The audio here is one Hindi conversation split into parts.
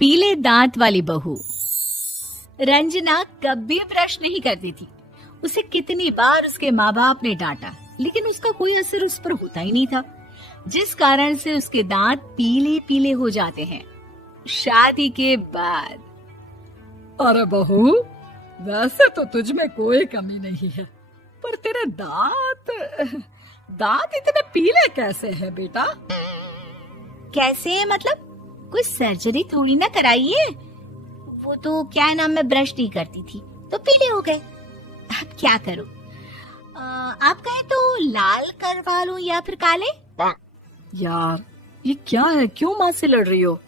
पीले दांत वाली बहू। रंजना कभी ब्रश नहीं करती थी। उसे कितनी बार उसके माँ बाप ने डांटा, लेकिन उसका कोई असर उस पर होता ही नहीं था, जिस कारण से उसके दांत पीले पीले हो जाते हैं। शादी के बाद। अरे बहू, वैसे तो तुझ में कोई कमी नहीं है, पर तेरे दांत इतने पीले कैसे हैं बेटा? कैसे मतलब? कोई सर्जरी थोड़ी ना कराई है। वो तो क्या नाम, मैं ब्रश नहीं करती थी तो पीले हो गए। अब क्या करूं? आप कहे तो लाल करवा लूं या फिर काले? यार ये क्या है, क्यों माँ से लड़ रही हो?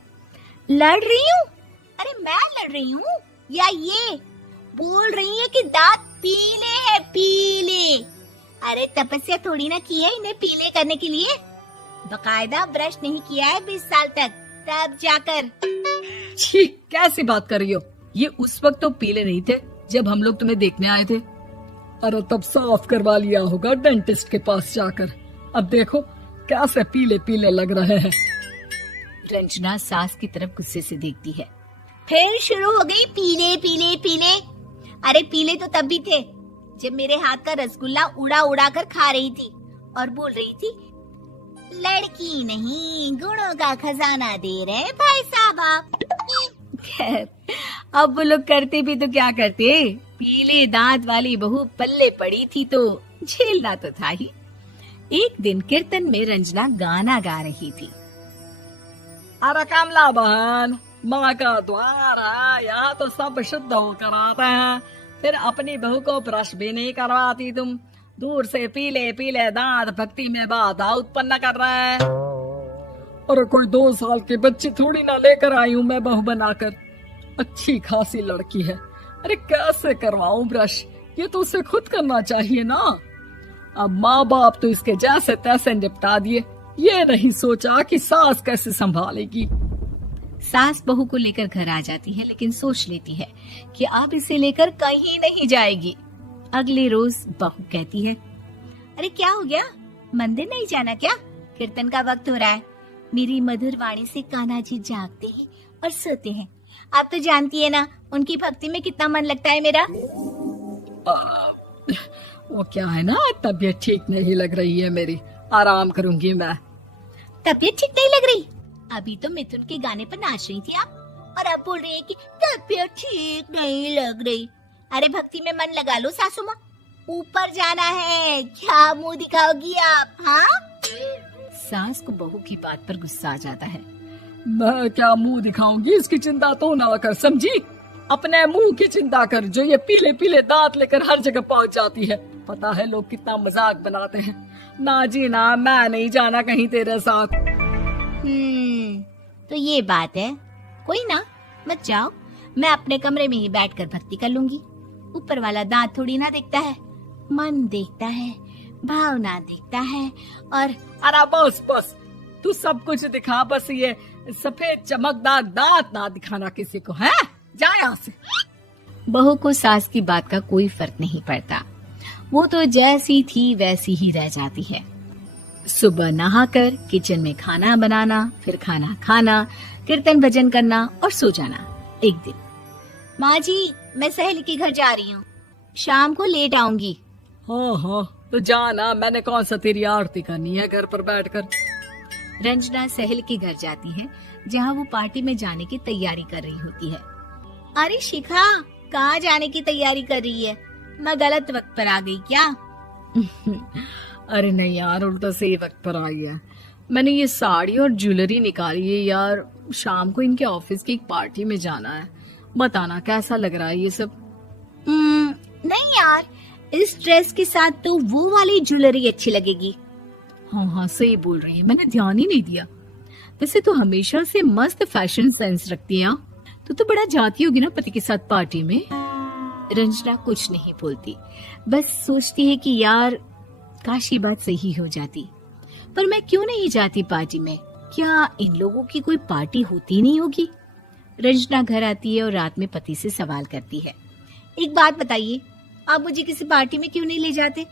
लड़ रही हूँ? अरे मैं लड़ रही हूँ या ये बोल रही है कि दांत पीले हैं, पीले। अरे तपस्या थोड़ी ना की है इन्हें पीले करने के लिए। बकायदा ब्रश नहीं किया है 20 साल तक, तब जाकर। छी, कैसी बात कर रही हो? ये उस वक्त तो पीले नहीं थे जब हम लोग तुम्हें देखने आए थे। अरे तब साफ करवा लिया होगा डेंटिस्ट के पास जाकर। अब देखो कैसे पीले पीले लग रहे हैं। रंजना सास की तरफ गुस्से से देखती है। फिर शुरू हो गई पीले पीले पीले। अरे पीले तो तब भी थे जब मेरे हाथ का रसगुल्ला उड़ा उड़ा कर खा रही थी और बोल रही थी, लड़की नहीं गुणों का खजाना दे रहे भाई साहब आप। खैर, अब वो लोग करते भी तो क्या करते, पीले दांत वाली बहू पल्ले पड़ी थी तो झेलना तो था ही। एक दिन कीर्तन में रंजना गाना गा रही थी। अरे कमला बहन, माँ का द्वार है, यहाँ तो सब शुद्ध होकर आते हैं, फिर अपनी बहू को ब्रश भी नहीं करवाती तुम। दूर से पीले पीले दांत भक्ति में बाधा उत्पन्न कर रहे हैं। अरे कोई 2 साल के बच्चे थोड़ी ना लेकर आई हूँ मैं बहू बनाकर। अच्छी खासी लड़की है, अरे कैसे करवाऊं ब्रश? ये तो उसे खुद करना चाहिए ना। अब माँ बाप तो इसके जैसे तैसे निपटा दिए, ये नहीं सोचा कि सास कैसे संभालेगी। सास बहू को लेकर घर आ जाती है, लेकिन सोच लेती है कि अब इसे लेकर कहीं नहीं जाएगी। अगले रोज बहू कहती है, अरे क्या हो गया, मंदिर नहीं जाना क्या? कीर्तन का वक्त हो रहा है। मेरी मधुर वाणी से कान्हा जी जागते हैं और सोते हैं। आप तो जानती है ना उनकी भक्ति में कितना मन लगता है मेरा। वो क्या है ना, तबीयत ठीक नहीं लग रही है मेरी, आराम करूंगी मैं। तबीयत ठीक नहीं लग रही? अभी तो मिथुन के गाने पर नाच रही थी आप, और अब बोल रही है कि तबीयत ठीक नहीं लग रही। अरे भक्ति में मन लगा लो सासू माँ, ऊपर जाना है, क्या मुंह दिखाओगी आप? हाँ? सास को बहू की बात पर गुस्सा आ जाता है। मैं क्या मुंह दिखाऊंगी, इसकी चिंता तो ना कर, समझी? अपने मुंह की चिंता कर, जो ये पीले पीले दांत लेकर हर जगह पहुंच जाती है। पता है लोग कितना मजाक बनाते हैं। ना जी ना, मैं नहीं जाना कहीं तेरे साथ। तो ये बात है। कोई ना, मत जाओ, मैं अपने कमरे में ही बैठकर भक्ति कर लूंगी। ऊपर वाला दांत थोड़ी ना देखता है, मन देखता है, भावना देखता है। और अरे बस बस, तू सब कुछ दिखा, बस ये सफेद चमकदार दांत ना दिखाना किसी को, है? जा यहाँ से। बहू को सास की बात का कोई फर्क नहीं पड़ता, वो तो जैसी थी वैसी ही रह जाती है। सुबह नहाकर किचन में खाना बनाना, फिर खाना खाना, कीर्तन भजन करना और सो जाना। एक दिन, माँ जी मैं सहेली के घर जा रही हूँ, शाम को लेट आऊंगी। हाँ, तो जाना, मैंने कौन सा तेरी आरती करनी है घर पर बैठकर। रंजना सहेली के घर जाती है, जहाँ वो पार्टी में जाने की तैयारी कर रही होती है। अरे शिखा, कहाँ जाने की तैयारी कर रही है? मैं गलत वक्त पर आ गई क्या? अरे नहीं यार, उल्टा सही वक्त पर आई है। मैंने ये साड़ी और ज्वेलरी निकाली है यार, शाम को इनके ऑफिस की एक पार्टी में जाना है। बताना कैसा लग रहा है ये सब? नहीं यार, इस ड्रेस के साथ तो वो वाली ज्वेलरी अच्छी लगेगी। हाँ सही बोल रही है, मैंने ध्यान ही नहीं दिया। वैसे तो हमेशा से मस्त फैशन सेंस रखती है। तो बड़ा जाती होगी ना पति के साथ पार्टी में। रंजना कुछ नहीं बोलती, बस सोचती है कि यार काश ये बात सही हो जाती, पर मैं क्यों नहीं जाती पार्टी में? क्या इन लोगों की कोई पार्टी होती नहीं होगी? रंजना घर आती है और रात में पति से सवाल करती है, एक बात बताइए, आप मुझे किसी पार्टी में क्यों नहीं ले जाते?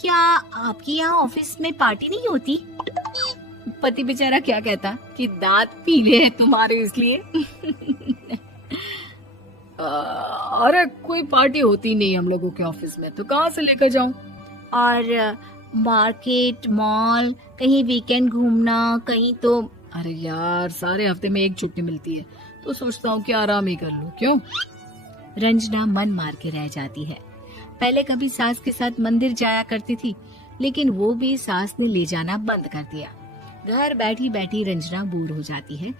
क्या आपके यहाँ ऑफिस में पार्टी नहीं होती? पति बेचारा क्या कहता कि दांत पीले हैं तुम्हारे इसलिए। अरे कोई पार्टी होती नहीं हम लोगों के ऑफिस में, तो कहाँ से लेकर जाऊं? और मार्केट, मॉल, कहीं वीकेंड घूमना, कहीं तो। अरे यार सारे हफ्ते में एक छुट्टी मिलती है, तो सोचता हूँ कि आराम ही कर लूं। क्यों? रंजना मन मार के रह जाती है। पहले कभी सास के साथ मंदिर जाया करती थी, लेकिन वो भी सास ने ले जाना बंद कर दिया। घर बैठी बैठी रंजना बोर हो जाती है।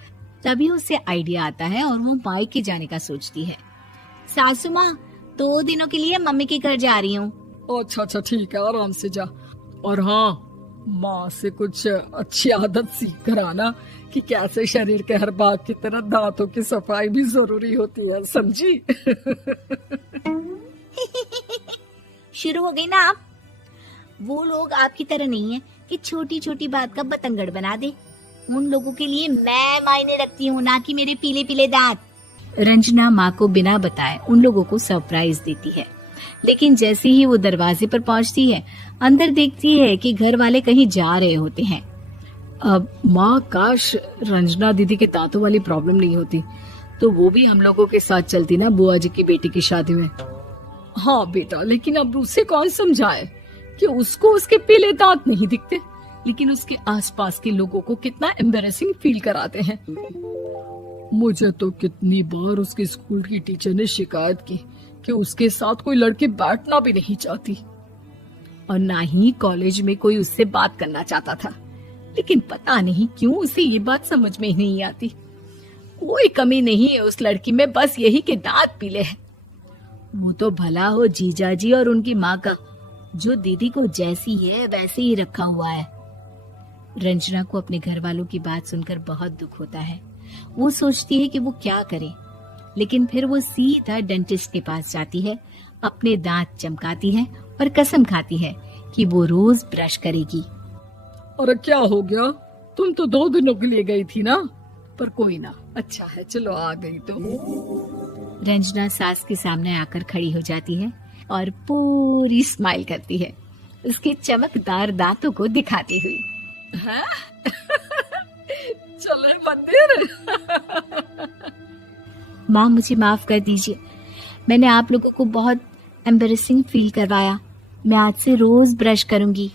तभी उसे आइडिया आता है और वो मायके जाने का सोचती है। सासू माँ, 2 दिनों के लिए मम्मी के घर जा रही हूँ। अच्छा अच्छा ठीक है, आराम से जा। और हाँ, माँ से कुछ अच्छी आदत सीख कर आना कि कैसे शरीर के हर भाग की तरह दांतों की सफाई भी जरूरी होती है, समझी? शुरू हो गई ना आप। वो लोग आपकी तरह नहीं है कि छोटी छोटी बात का बतंगड़ बना दे। उन लोगों के लिए मैं मायने रखती हूँ, ना कि मेरे पीले पीले दांत। रंजना माँ को बिना बताए उन लोगों को सरप्राइज देती है, लेकिन जैसे ही वो दरवाजे पर पहुंचती है, अंदर देखती है कि घर वाले कहीं जा रहे होते हैं। अब माँ, काश रंजना दीदी के दांतों वाली प्रॉब्लम नहीं होती, तो वो भी हम लोगों के साथ चलती ना बुआ जी की बेटी की शादी में। हाँ बेटा, लेकिन अब उसे कौन समझाए कि उसको उसके पीले दांत नहीं दिखते, लेकिन उसके आसपास के लोगों को कितना एम्बैरेसिंग फील कराते हैं। मुझे तो कितनी बार उसके स्कूल की टीचर ने शिकायत की कि उसके साथ कोई लड़की बैठना भी नहीं चाहती, और ना ही कॉलेज में कोई उससे बात करना चाहता था। लेकिन पता नहीं क्यों उसे ये बात समझ में ही नहीं आती। कोई कमी नहीं है उस लड़की में, बस यही कि दांत पीले हैं। वो तो भला हो जीजा जी और उनकी माँ का, जो दीदी को जैसी है वैसे ही रखा हुआ है। रंजना को अपने घर वालों की बात सुनकर बहुत दुख होता है। वो सोचती है कि वो क्या करे, लेकिन फिर वो सीधा डेंटिस्ट के पास जाती है, अपने दांत चमकाती है और कसम खाती है कि वो रोज ब्रश करेगी। अरे क्या हो गया? तुम तो 2 दिनों के लिए गई थी ना, पर कोई ना, अच्छा है, चलो आ गई तो। रंजना सास के सामने आकर खड़ी हो जाती है और पूरी स्माइल करती है, उसके चमकदार दांतों को दिखाती हुई। हैं? चले मंदिर। माँ, मुझे माफ कर दीजिए, मैंने आप लोगों को बहुत एम्बैरेसिंग फील करवाया। मैं आज से रोज ब्रश करूंगी।